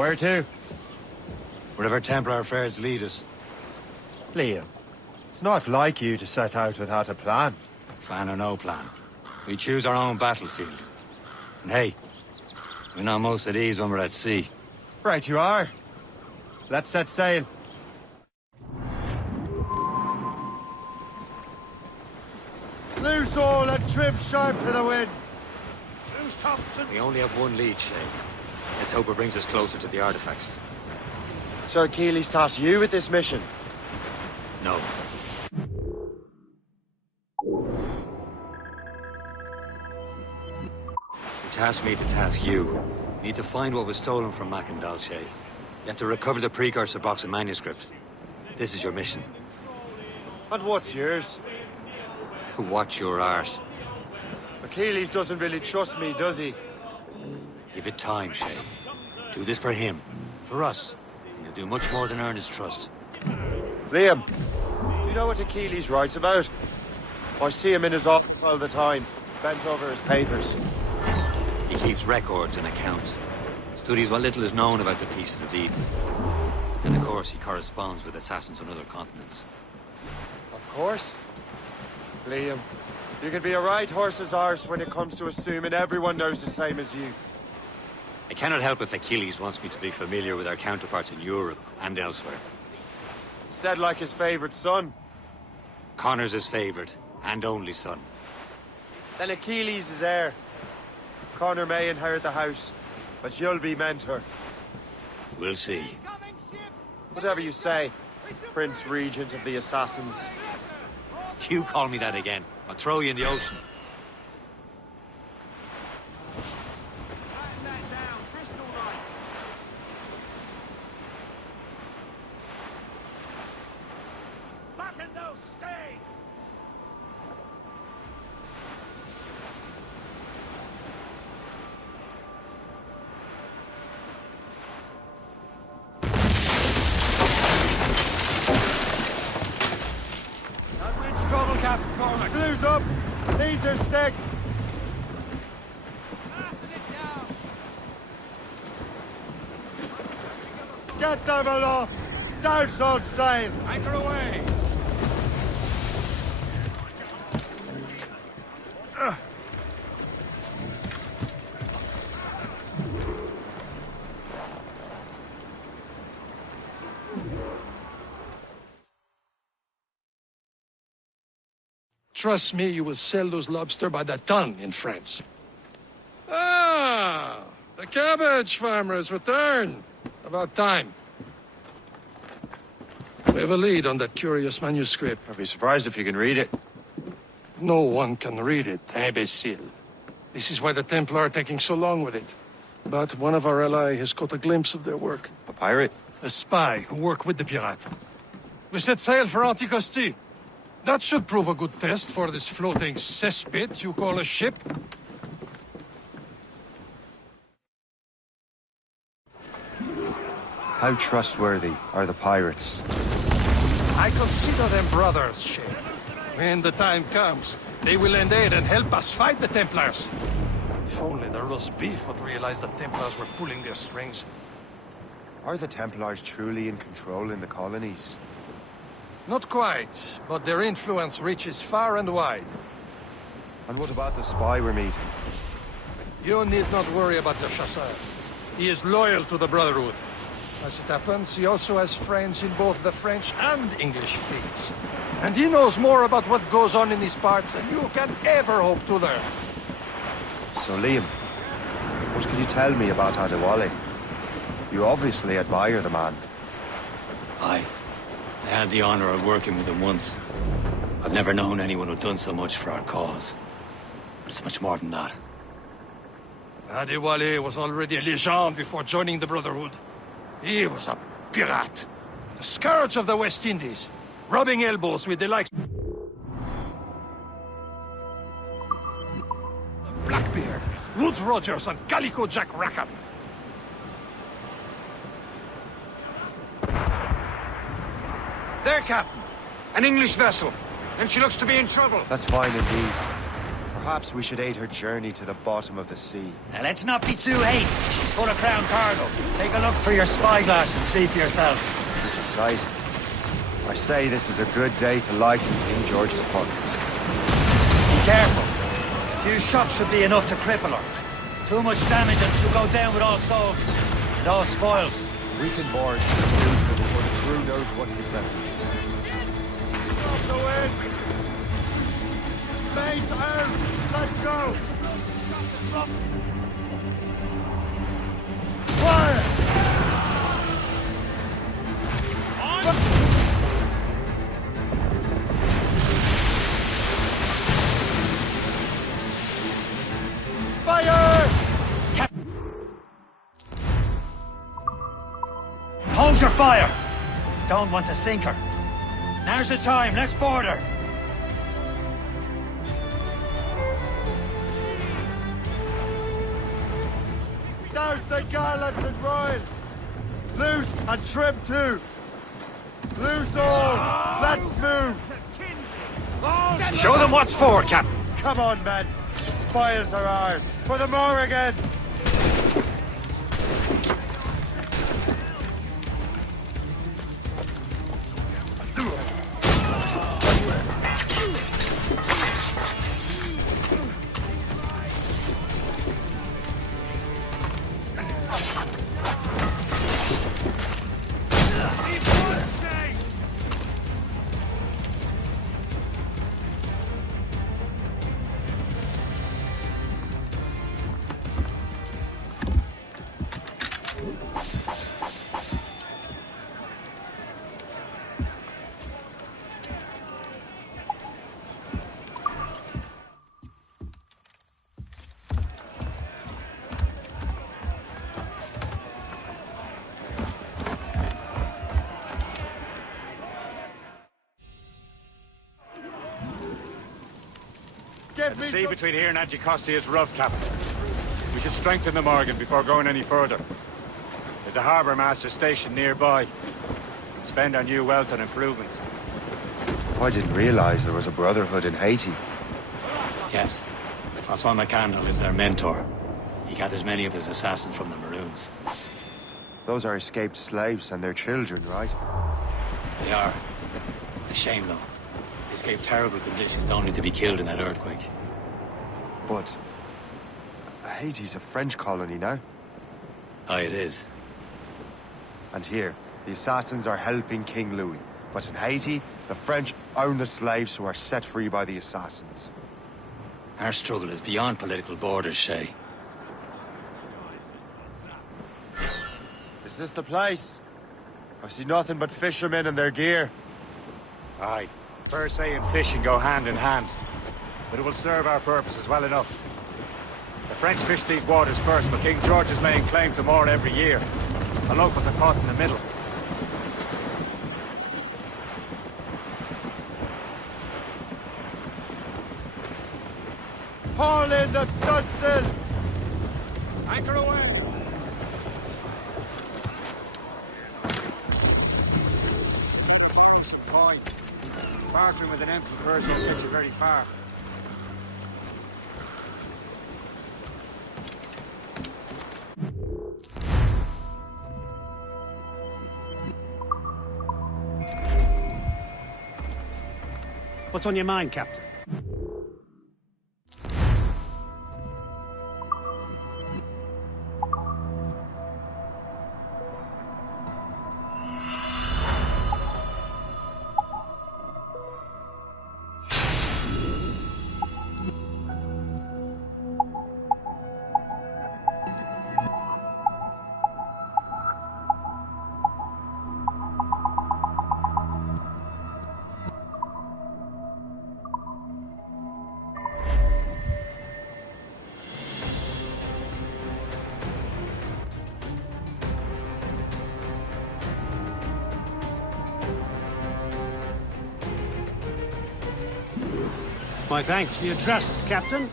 Where to? Wherever Templar affairs lead us. Liam, it's not like you to set out without a plan. Plan or no plan. We choose our own battlefield. And hey, we're not most at ease when we're at sea. Right you are. Let's set sail. Loose all and trim sharp to the wind. Who's Thompson? We only have one lead, Shay. Let's hope it brings us closer to the artifacts. Sir Keeley's tasked you with this mission. No. He tasked me to task you. You need to find what was stolen from Mac and Dalshay. You have to recover the precursor box of manuscript. This is your mission. And what's yours? Watch your arse. Achilles doesn't really trust me, does he? Give it time, Shay. Do this for him. For us. And you'll do much more than earn his trust. Liam, do you know what Achilles writes about? I see him in his office all the time, bent over his papers. He keeps records and accounts. Studies what little is known about the pieces of Eden. And of course, he corresponds with assassins on other continents. Of course. Liam, you can be a right horse's arse when it comes to assuming everyone knows the same as you. I cannot help if Achilles wants me to be familiar with our counterparts in Europe and elsewhere. Said like his favorite son. Connor's his favorite and only son. Then Achilles is heir. Connor may inherit the house, but you'll be mentor. We'll see. Whatever you say, Prince Regent of the Assassins. You call me that again, I'll throw you in the ocean. Blue's up! These are sticks! Get them aloft! Douse on sail! Anchor away! Trust me, you will sell those lobster by the ton in France. Ah, the cabbage farmer has returned. About time. We have a lead on that curious manuscript. I'd be surprised if you can read it. No one can read it, imbecile. This is why the Templar are taking so long with it. But one of our allies has caught a glimpse of their work. A pirate? A spy who worked with the pirate. We set sail for Anticosti. That should prove a good test for this floating cesspit you call a ship. How trustworthy are the pirates? I consider them brothers, Shay. When the time comes, they will lend aid and help us fight the Templars. If only the roast beef would realize the Templars were pulling their strings. Are the Templars truly in control in the colonies? Not quite, but their influence reaches far and wide. And what about the spy we're meeting? You need not worry about the Chasseur. He is loyal to the Brotherhood. As it happens, he also has friends in both the French and English fleets. And he knows more about what goes on in these parts than you can ever hope to learn. So Liam, what can you tell me about Adewale? You obviously admire the man. I had the honor of working with him once. I've never known anyone who'd done so much for our cause. But it's much more than that. Adewale was already a legend before joining the Brotherhood. He was a pirate. The scourge of the West Indies. Rubbing elbows with the likes of Blackbeard, Woodes Rogers, and Calico Jack Rackham. There, Captain. An English vessel. And she looks to be in trouble. That's fine indeed. Perhaps we should aid her journey to the bottom of the sea. Now let's not be too hasty. She's full of crown cargo. Take a look through your spyglass and see for yourself. Such a sight. I say this is a good day to lighten King George's pockets. Be careful. A few shots should be enough to cripple her. Too much damage and she'll go down with all souls. And all spoils. We can board the cruiser before the crew knows what hit them. Stop the wind! Mates out! Let's go! Fire! Fire! Hold your fire! Don't want to sink her. Now's the time, let's board her. Douse the gallants and royals! Loose and trim too! Loose all! Let's move! Show them what's for, Captain. Come on, men. The spoils are ours. For the Morrigan! Give The sea between here and Anticosti is rough, Captain. We should strengthen the Morgan before going any further. There's a harbour master stationed nearby. We can spend our new wealth on improvements. I didn't realize there was a brotherhood in Haiti. Yes. Francois McCandle is their mentor. He gathers many of his assassins from the Maroons. Those are escaped slaves and their children, right? They are. A shame, though. They escaped terrible conditions only to be killed in that earthquake. But Haiti's a French colony now. Aye, it is. And here, the assassins are helping King Louis. But in Haiti, the French own the slaves who are set free by the assassins. Our struggle is beyond political borders, Shay. Is this the place? I see nothing but fishermen and their gear. Aye. Fair say and fishing go hand in hand. But it will serve our purposes well enough. The French fish these waters first, but King George is laying claim to more every year. The locals are caught in the middle. Haul in the stunsails! Anchor away! Coin. Bartering with an empty purse won't get you very far. What's on your mind, Captain? My thanks for your trust, Captain.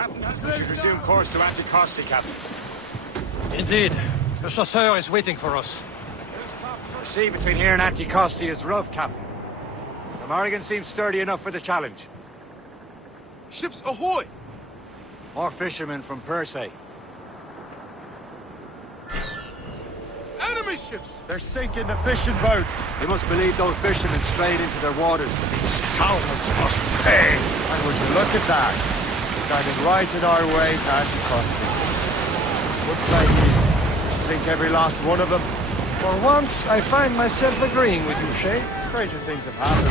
Captain, we should resume course to Anticosti, Captain. Indeed. Le Chasseur is waiting for us. The sea between here and Anticosti is rough, Captain. The Morrigan seems sturdy enough for the challenge. Ships ahoy! More fishermen from Persay. Enemy ships! They're sinking the fishing boats. They must believe those fishermen strayed into their waters. These cowards must pay. And would you look at that? Standing right in our way to Anticosti. What say you? Sink every last one of them? For once, I find myself agreeing with you, Shay. Stranger things have happened.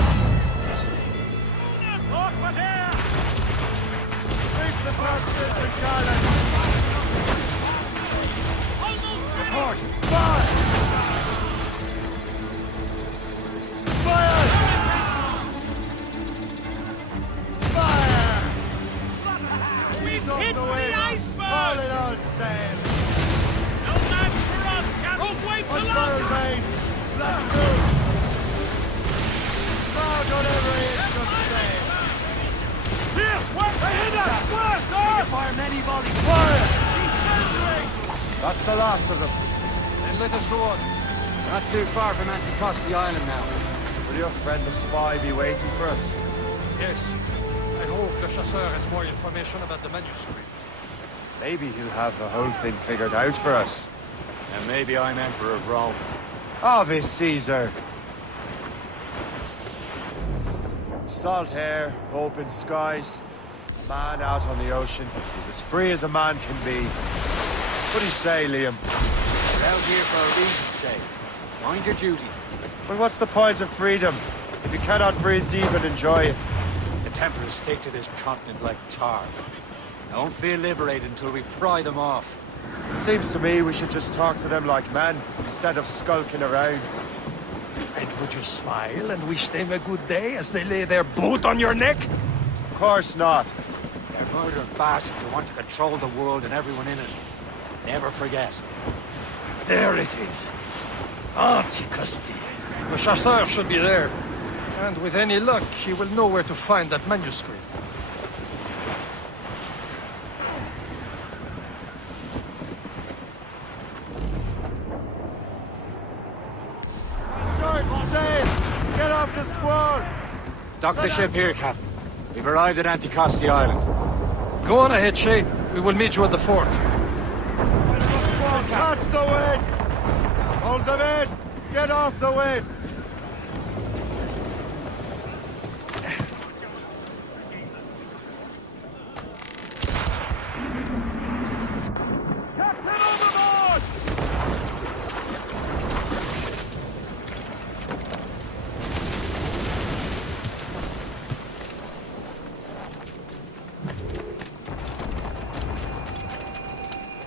Reef the bastards and gallants! Report! Fire! Fire! Fire! We've hit the iceberg! All in all sail! No match for us, Captain! Wait till Unfurled mains! Let's move! Crowd on every inch of sail! Yes, where they hit us! Where, sir? Fire many volleys! Fire! She's centering! That's the last of them. Then let us go on. Not too far from Anticosti Island now. Will your friend the spy be waiting for us? Yes. I hope Le Chasseur has more information about the manuscript. Maybe he'll have the whole thing figured out for us. And maybe I'm Emperor of Rome. Ave Caesar! Salt air, open skies. A man out on the ocean is as free as a man can be. What do you say, Liam? We're out here for a reason, Shay. Mind your duty. Well, what's the point of freedom if you cannot breathe deep and enjoy it? The Templars stick to this continent like tar. I don't feel liberated until we pry them off. Seems to me we should just talk to them like men, instead of skulking around. And would you smile and wish them a good day as they lay their boot on your neck? Of course not. They're murdering bastards who want to control the world and everyone in it. Never forget. There it is. Anticosti. Le Chasseur should be there. And with any luck, he will know where to find that manuscript. Short sail! Get off the squall! Dock the ship here, Captain. We've arrived at Anticosti Island. Go on ahead, Shay. We will meet you at the fort. Catch the wind! Hold them in! Get off the wind!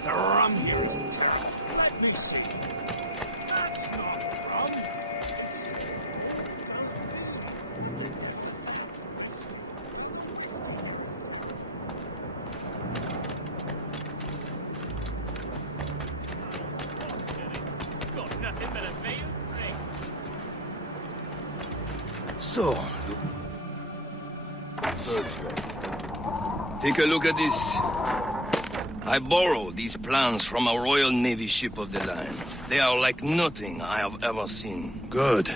The rum here. Let me see. That's not rum. Got nothing but a veil drink. So, take a look at this. I borrowed these plans from a Royal Navy ship of the line. They are like nothing I have ever seen. Good.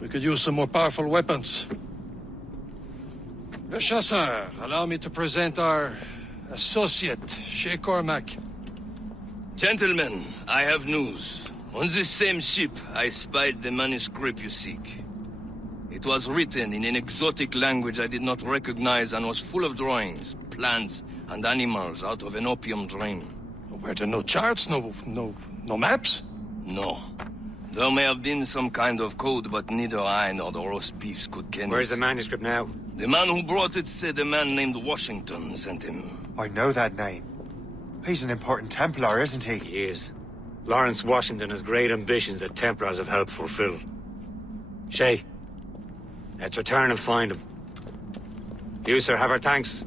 We could use some more powerful weapons. Le Chasseur, allow me to present our associate, Shay Cormac. Gentlemen, I have news. On this same ship, I spied the manuscript you seek. It was written in an exotic language I did not recognize and was full of drawings, plants, and animals out of an opium dream. Were there no charts, no maps? No. There may have been some kind of code, but neither I nor the roast beefs could ken Where's it. the manuscript now? The man who brought it said a man named Washington sent him. I know that name. He's an important Templar, isn't he? He is. Lawrence Washington has great ambitions that Templars have helped fulfill. Shay, let's return and find him. You, sir, have our thanks.